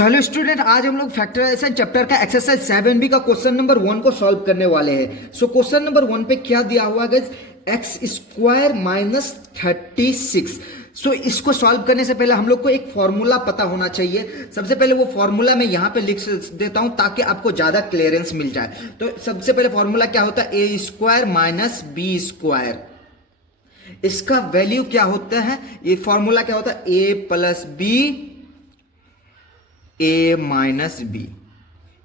So hello student, आज हम लोग फैक्टराइजेशन चैप्टर का एक्सरसाइज 7B का क्वेश्चन नंबर 1 को सॉल्व करने वाले हैं। सो क्वेश्चन नंबर 1 पे क्या दिया हुआ है? X square minus 36। सो इसको सॉल्व करने से पहले हम लोग को एक फॉर्मूला पता होना चाहिए। सबसे पहले वो फॉर्मूला मैं यहाँ पे लिख देता हूँ ताकि आपको ज्यादा क्लियरेंस मिल जाए। तो सबसे पहले फॉर्मूला क्या होता है? A square minus B square. इसका वैल्यू क्या होता है? ये फॉर्मूला क्या होता है? A plus B A minus B,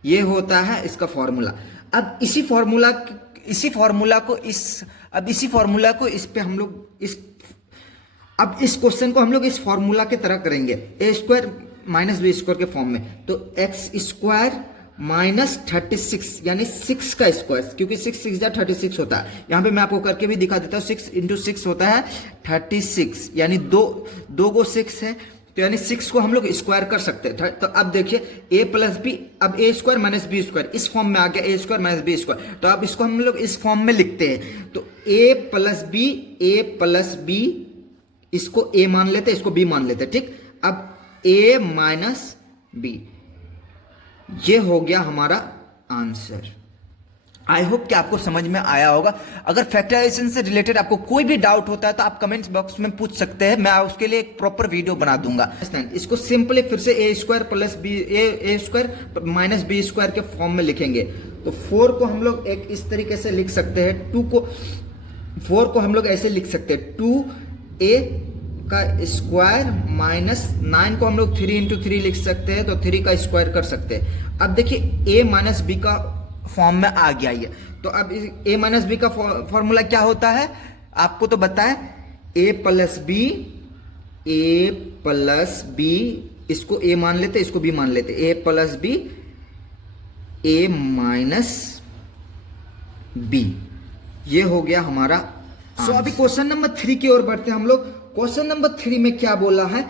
ये होता है इसका फॉर्मूला। अब इसी फॉर्मूला को इस पे हम लोग इस क्वेश्चन को हम लोग इस फॉर्मूला की तरह करेंगे, ए स्क्वायर माइनस बी स्क्वायर के फॉर्म में। तो एक्स स्क्वायर माइनस 36 यानी 6 का स्क्वायर, क्योंकि 6 6 जा 36 होता है। यहां पे मैं आपको करके भी दिखा देता हूं। 6 इंटू 6 होता है 36, यानी दो को 6 है, तो यानी 6 को हम लोग स्क्वायर कर सकते हैं। तो अब देखिए a प्लस बी, अब ए स्क्वायर माइनस बी स्क्वायर इस फॉर्म में आ गया, ए स्क्वायर माइनस बी स्क्वायर। तो अब इसको हम लोग इस फॉर्म में लिखते हैं। तो ए प्लस बी, इसको a मान लेते हैं, इसको b मान लेते हैं, ठीक। अब a माइनस बी, ये हो गया हमारा आंसर। आई होप कि आपको समझ में आया होगा। अगर फैक्टराइजेशन से रिलेटेड आपको कोई भी डाउट होता है तो आप कमेंट्स बॉक्स में पूछ सकते हैं, मैं उसके लिए एक प्रॉपर वीडियो बना दूंगा। इसको सिंपली फिर से ए स्क्वायर प्लस बी ए स्क्वायर माइनस बी स्क्वायर के फॉर्म में लिखेंगे। तो 4 को हम लोग एक इस तरीके से लिख सकते हैं। 4 को हम लोग ऐसे लिख सकते हैं, 2a का स्क्वायर माइनस 9 को हम लोग 3 इंटू 3 लिख सकते हैं, तो 3 का स्क्वायर कर सकते हैं। अब देखिए a माइनस बी का फॉर्म में आ गया ये। तो अब a माइनस बी का फॉर्मूला क्या होता है आपको तो बताए, a प्लस बी, इसको a मान लेते, इसको b मान लेते, a plus B a minus b, ये हो गया हमारा। सो अभी क्वेश्चन नंबर 3 की ओर बढ़ते हैं हम लोग। क्वेश्चन नंबर 3 में क्या बोला है?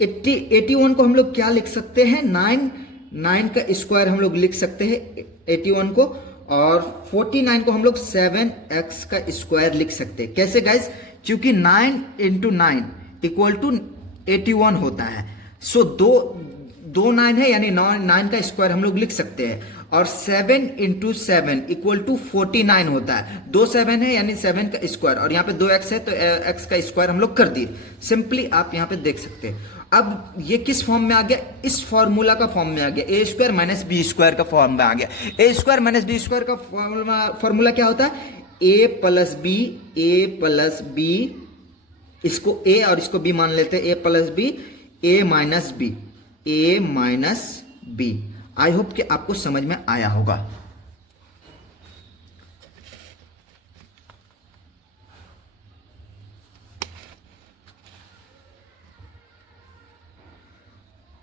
81 को हम लोग क्या लिख सकते हैं? 9 का स्क्वायर हम लोग लिख सकते हैं 81 को, और 49 को हम लोग 7x का स्क्वायर लिख सकते हैं। कैसे गाइस? क्योंकि 9 इंटू 9 इक्वल टू 81 होता है। सो दो 9 है, यानी 9 का स्क्वायर हम लोग लिख सकते हैं। और 7 इंटू 7 इक्वल टू 49 होता है। 2 7 है, यानी 7 का स्क्वायर, और यहाँ पे 2x है, तो x का स्क्वायर हम लोग कर दिए। सिंपली आप यहाँ पे देख सकते हैं। अब ये किस फॉर्म में आ गया? इस फॉर्मूला का फॉर्म में आ गया, ए स्क्वायर माइनस बी स्क्वायर का फॉर्म में आ गया। ए स्क्वायर माइनस बी स्क्वायर का फॉर्मूला क्या होता है? ए प्लस बी, इसको ए और इसको बी मान लेते हैं, A plus B A minus B. I hope कि आपको समझ में आया होगा।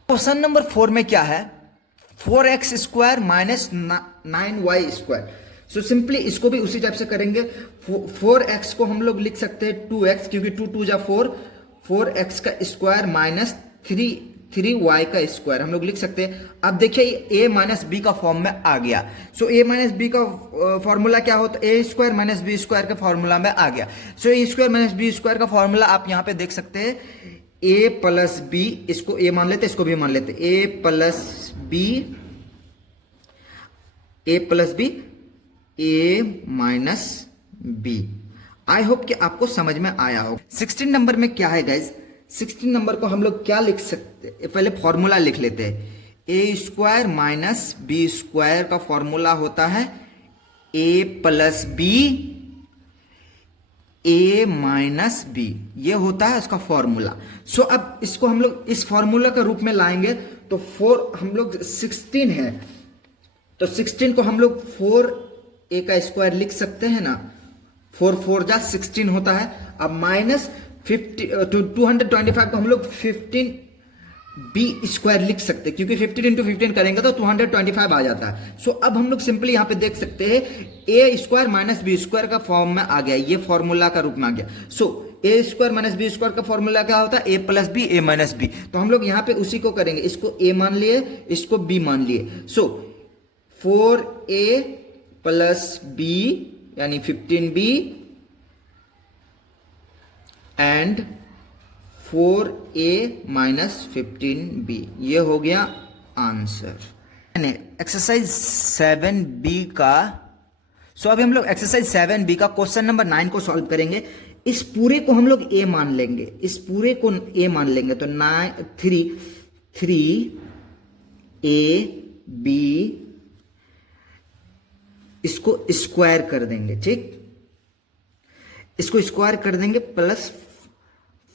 क्वेश्चन नंबर 4 में क्या है? 4x square minus 9y square. So simply इसको भी उसी टाइप से करेंगे। 4x को हम लोग लिख सकते हैं 2x, क्योंकि 2 2 जा 4x का स्क्वायर माइनस 3y का स्क्वायर हम लोग लिख सकते हैं। अब देखिए a माइनस बी का फॉर्म में आ गया। सो a माइनस बी का फॉर्मूला क्या होता है? A square minus B square का फॉर्मूला में आ गया। So A square minus B square का फॉर्मूला आप यहाँ पे देख सकते हैं, a प्लस बी, इसको a मान लेते, इसको b मान लेते, a plus B a minus B. I hope कि आपको समझ में आया हो। 16 नंबर में क्या है गाइज? 16 नंबर को हम लोग क्या लिख सकते हैं? पहले फॉर्मूला लिख लेते हैं। A square minus B square का फॉर्मूला होता है a plus B a minus B, ये होता है इसका फॉर्मूला। सो अब इसको हम लोग इस फॉर्मूला का रूप में लाएंगे। तो 4 हम लोग 16 है, तो 16 को हम लोग 4a का स्क्वायर लिख सकते हैं ना, 4 4 जा 16 होता है। अब माइनस 225 को हम लोग 15b स्क्वायर लिख सकते हैं, क्योंकि 15 इंटू 15 करेंगे तो 225 आ जाता है। सो अब हम लोग सिंपली यहाँ पे देख सकते हैं A square minus B square का फॉर्म में आ गया, ये फॉर्मूला का रूप में आ गया। So A square minus B square का फॉर्मूला क्या होता है? A plus B A minus B. तो हम लोग यहाँ पे उसी को करेंगे, इसको ए मान लिए, इसको बी मान लिए। सो 4a प्लस बी यानी 15b and 4a minus 15b, ये हो गया आंसर। एक्सरसाइज 7B का, सो अभी हम लोग एक्सरसाइज 7B का क्वेश्चन नंबर 9 को सॉल्व करेंगे। इस पूरे को हम लोग ए मान लेंगे, इस पूरे को ए मान लेंगे, तो 3AB इसको स्क्वायर कर देंगे, ठीक, इसको स्क्वायर कर देंगे प्लस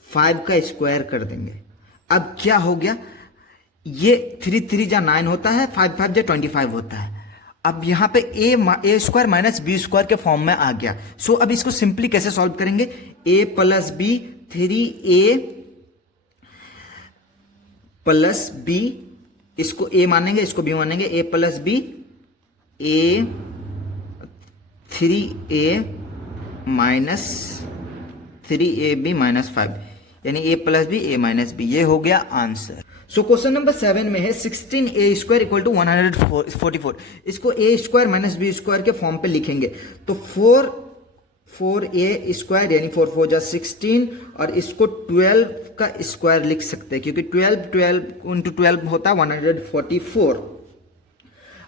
5 का स्क्वायर कर देंगे। अब क्या हो गया, ये 3 3 जा 9 होता है, 5 5 जा 25 होता है। अब यहां पे ए स्क्वायर माइनस बी स्क्वायर के फॉर्म में आ गया। सो अब इसको सिंपली कैसे सॉल्व करेंगे, a plus B, 3a plus B, इसको a मानेंगे इसको b मानेंगे, a plus B, a 3a minus 3ab minus 5, यानी a plus B a minus B, ये हो गया आंसर। सो क्वेश्चन नंबर 7 में है 16a स्क्वायर इक्वल टू 144। इसको a square minus B square के फॉर्म पे लिखेंगे, तो 4a स्क्वायर यानी 4 4 जा 16, और इसको 12 का स्क्वायर लिख सकते हैं क्योंकि 12 इंटू 12 होता है 144।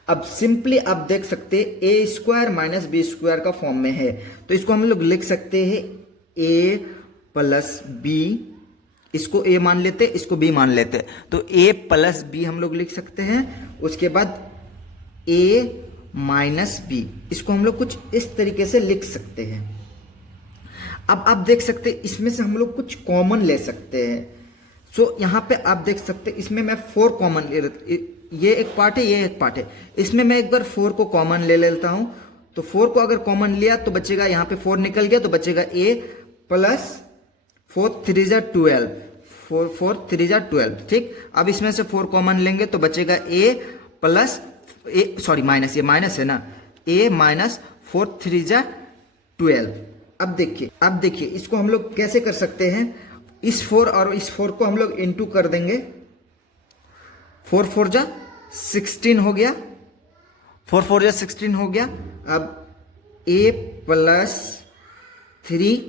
अब सिंपली आप देख सकते हैं a square minus B square का फॉर्म में है, तो इसको हम लोग लिख सकते हैं a प्लस बी, इसको a मान लेते, इसको b मान लेते, तो a प्लस बी हम लोग लिख सकते हैं। उसके बाद a माइनस बी, इसको हम लोग कुछ इस तरीके से लिख सकते हैं। अब आप देख सकते हैं इसमें से हम लोग कुछ कॉमन ले सकते हैं। सो यहाँ पे आप देख सकते हैं इसमें मैं 4 कॉमन ले, ये एक पार्ट है, ये एक पार्ट है, इसमें मैं एक बार 4 को कॉमन ले लेता हूं। तो 4 को अगर कॉमन लिया तो बचेगा, यहाँ पे 4 निकल गया तो बचेगा a प्लस 4 3 जा 12, 4 3 जा 12, ठीक। अब इसमें से 4 कॉमन लेंगे तो बचेगा a प्लस माइनस, ये माइनस है ना, a माइनस 4 3 जा 12। अब देखिए इसको हम लोग कैसे कर सकते हैं, इस 4 और इस 4 को हम लोग इनटू कर देंगे, 4 4 जा 16 हो गया, 4 4 जा 16 हो गया। अब a प्लस 3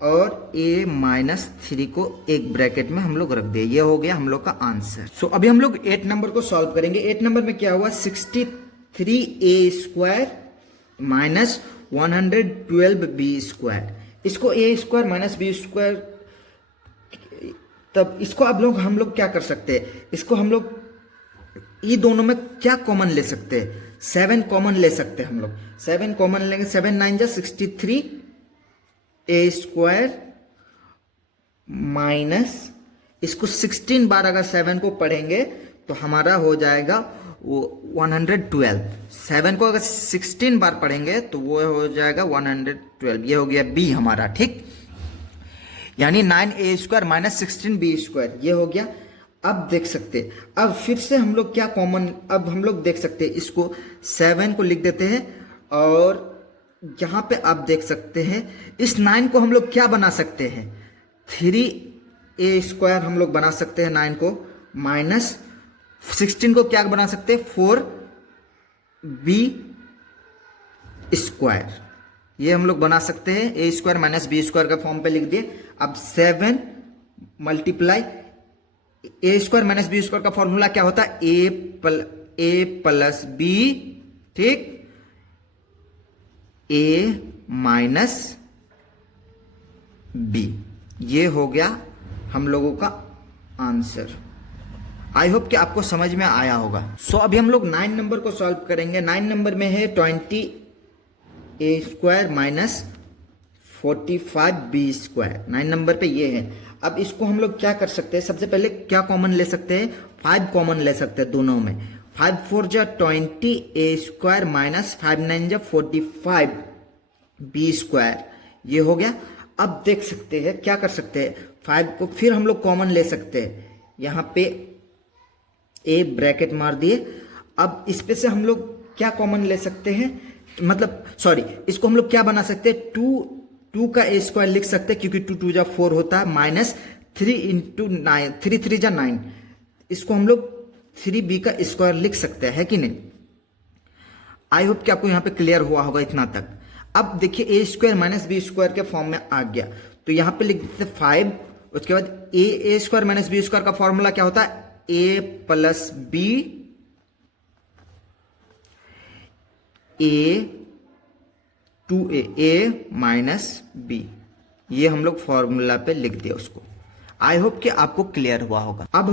और a माइनस 3 को एक ब्रैकेट में हम लोग रख दिए, ये हो गया हम लोग का आंसर। सो अभी हम लोग 8 नंबर को सॉल्व करेंगे। 8 नंबर में क्या हुआ, 63a square minus 112b square, इसको a square minus b square, तब इसको अब हम लोग क्या कर सकते हैं, इसको हम लोग ये दोनों में क्या कॉमन ले सकते हैं, 7 कॉमन ले सकते हैं हम लोग। 7 कॉमन लेंगे, 7 9 जा 63 a स्क्वायर माइनस, इसको 16 बार अगर 7 को पढ़ेंगे तो हमारा हो जाएगा वो 112। 7 को अगर 16 बार पढ़ेंगे तो वो हो जाएगा 112, ये हो गया b हमारा, ठीक, यानी 9a square minus 16b square, ये हो गया। अब देख सकते, अब फिर से हम लोग क्या कॉमन, अब हम लोग देख सकते इसको 7 को लिख देते हैं, और यहां पे आप देख सकते हैं इस 9 को हम लोग क्या बना सकते हैं, 3a स्क्वायर हम लोग बना सकते हैं 9 को, माइनस 16 को क्या बना सकते हैं, 4b स्क्वायर, ये हम लोग बना सकते हैं, a square minus B square का फॉर्म पे लिख दिए। अब 7 multiply a square minus B square का फॉर्मूला क्या होता है, a प्लस बी, ठीक, a माइनस बी, ये हो गया हम लोगों का आंसर। आई होप कि आपको समझ में आया होगा। सो अभी हम लोग 9 नंबर को सॉल्व करेंगे। 9 नंबर में है 20a square minus 45b square, 9 number पे ये है। अब इसको हम लोग क्या कर सकते हैं, सबसे पहले क्या कॉमन ले सकते हैं, 5 कॉमन ले सकते हैं दोनों में, 5 4 जा 20a स्क्वायर माइनस 5 9 जा 45b स्क्वायर, ये हो गया। अब देख सकते हैं क्या कर सकते हैं, 5 को फिर हम लोग कॉमन ले सकते हैं, यहाँ पे a ब्रैकेट मार दिए। अब इस पे से हम लोग क्या कॉमन ले सकते हैं, मतलब सॉरी, इसको हम लोग क्या बना सकते हैं, 2 का a स्क्वायर लिख सकते हैं क्योंकि 2 2 जा 4 होता है, माइनस 3 इंटू 9, 3 3 जा 9, इसको हम लोग 3b का स्क्वायर लिख सकते हैं, है कि नहीं। आई होप कि आपको यहाँ पे क्लियर हुआ होगा इतना तक। अब देखिए a square minus B square के फॉर्म में आ गया, तो यहाँ पे लिख देते 5, उसके बाद a square minus B square का फॉर्मूला क्या होता है, A plus B A to A minus B, ये हम लोग फॉर्मूला पे लिख दिया उसको। आई होप कि आपको क्लियर हुआ होगा। अब